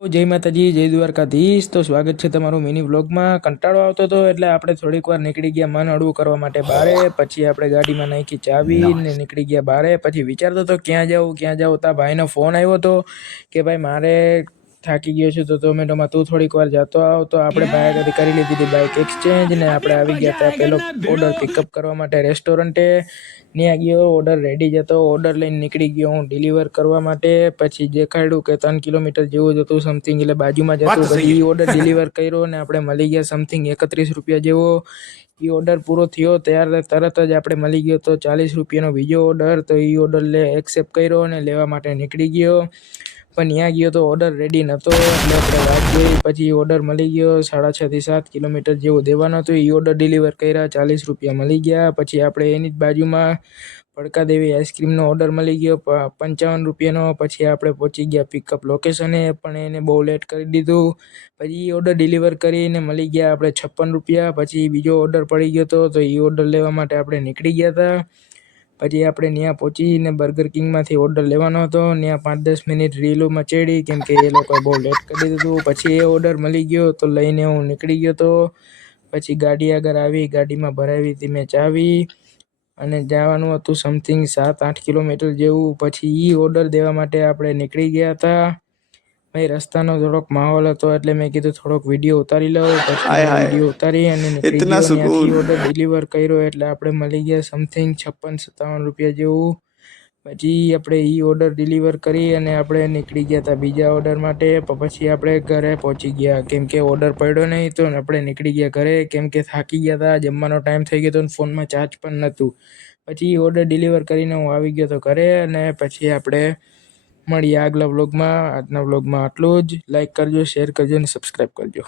જય માતાજી, જય દ્વારકાધીશ। તો સ્વાગત છે તમારું મિની વ્લોગમાં। કંટાળો આવતો હતો એટલે આપણે થોડીક વાર નીકળી ગયા મન હળવું કરવા માટે બારે। પછી આપણે ગાડીમાં નાખી ચાવી ને નીકળી ગયા બારે। પછી વિચારતો હતો ક્યાં જાઉં। તા ભાઈનો ફોન આવ્યો હતો કે ભાઈ મારે થાકી ગયો છું તો ઝોમેટોમાં તું થોડીક વાર જતો આવ। તો આપણે ભાઈ આગળ કરી લીધી હતી બાઇક એક્સચેન્જ ને આપણે આવી ગયા હતા પેલો ઓર્ડર પિકઅપ કરવા માટે રેસ્ટોરન્ટે। ત્યાં ગયો, ઓર્ડર રેડી જતો, ઓર્ડર લઈને નીકળી ગયો હું ડિલિવર કરવા માટે। પછી દેખાડ્યું કે 3 કિલોમીટર જેવું જ હતું સમથિંગ, એટલે બાજુમાં જ હતું। પછી એ ઓર્ડર ડિલિવર કર્યો ને આપણે મળી ગયા સમથિંગ 31 રૂપિયા જેવો। એ ઓર્ડર પૂરો થયો ત્યારે તરત જ આપણે મળી ગયો તો 40 રૂપિયાનો બીજો ઓર્ડર। તો એ ઓર્ડર એક્સેપ્ટ કર્યો અને લેવા માટે નીકળી ગયો। પણ ત્યાં ગયો તો ઓર્ડર રેડી નહોતો એટલે આપણે વાત જોઈ। પછી ઓર્ડર મળી ગયો 6.5 થી 7 કિલોમીટર જેવું દેવાનું હતું। એ ઓર્ડર ડિલિવર કર્યા, 40 રૂપિયા મળી ગયા। પછી આપણે એની જ બાજુમાં ભડકા દેવી આઈસ્ક્રીમનો ઓર્ડર મળી ગયો 55 રૂપિયાનો। પછી આપણે પહોંચી ગયા પિકઅપ લોકેશને, પણ એને બહુ લેટ કરી દીધું। પછી એ ઓર્ડર ડિલિવર કરીને મળી ગયા આપણે 56 રૂપિયા। પછી બીજો ઓર્ડર પડી ગયો હતો તો એ ઓર્ડર લેવા માટે આપણે નીકળી ગયા હતા। પછી આપણે ત્યાં પહોંચીને બર્ગર કિંગમાંથી ઓર્ડર લેવાનો હતો। ત્યાં 5-10 મિનિટ રીલોમાં ચડી કેમ કે એ લોકોએ બહુ લેટ કરી દીધું હતું। પછી એ ઓર્ડર મળી ગયો તો લઈને હું નીકળી ગયો હતો। પછી ગાડી આગળ આવી, ગાડીમાં ભરાવી હતી મેં ચાવી અને જવાનું હતું સમથિંગ 7-8 કિલોમીટર જેવું। પછી એ ઓર્ડર દેવા માટે આપણે નીકળી ગયા હતા। ભાઈ રસ્તાનો થોડોક માહોલ હતો એટલે મેં કીધું થોડોક વિડીયો ઉતારી લઉં। પછી મેં વિડીયો ઉતારી અને નીકળી ગયો। ત્યાંથી ઓર્ડર ડિલિવર કર્યો એટલે આપણે મળી ગયા સમથિંગ 56-57 રૂપિયા જેવું। પછી આપણે એ ઓર્ડર ડિલિવર કરી અને આપણે નીકળી ગયા હતા બીજા ઓર્ડર માટે। પછી આપણે ઘરે પહોંચી ગયા કેમ કે ઓર્ડર પડ્યો નહીં તો આપણે નીકળી ગયા ઘરે કેમ કે થાકી ગયા હતા, જમવાનો ટાઈમ થઈ ગયો હતો અને ફોનમાં ચાર્જ પણ નહોતું। પછી ઓર્ડર ડિલિવર કરીને હું આવી ગયો હતો ઘરે અને પછી આપણે મળીએ આગલા વ્લોગમાં। આજના વ્લોગમાં આટલું જ। લાઈક કરજો, શેર કરજો અને સબસ્ક્રાઈબ કરજો।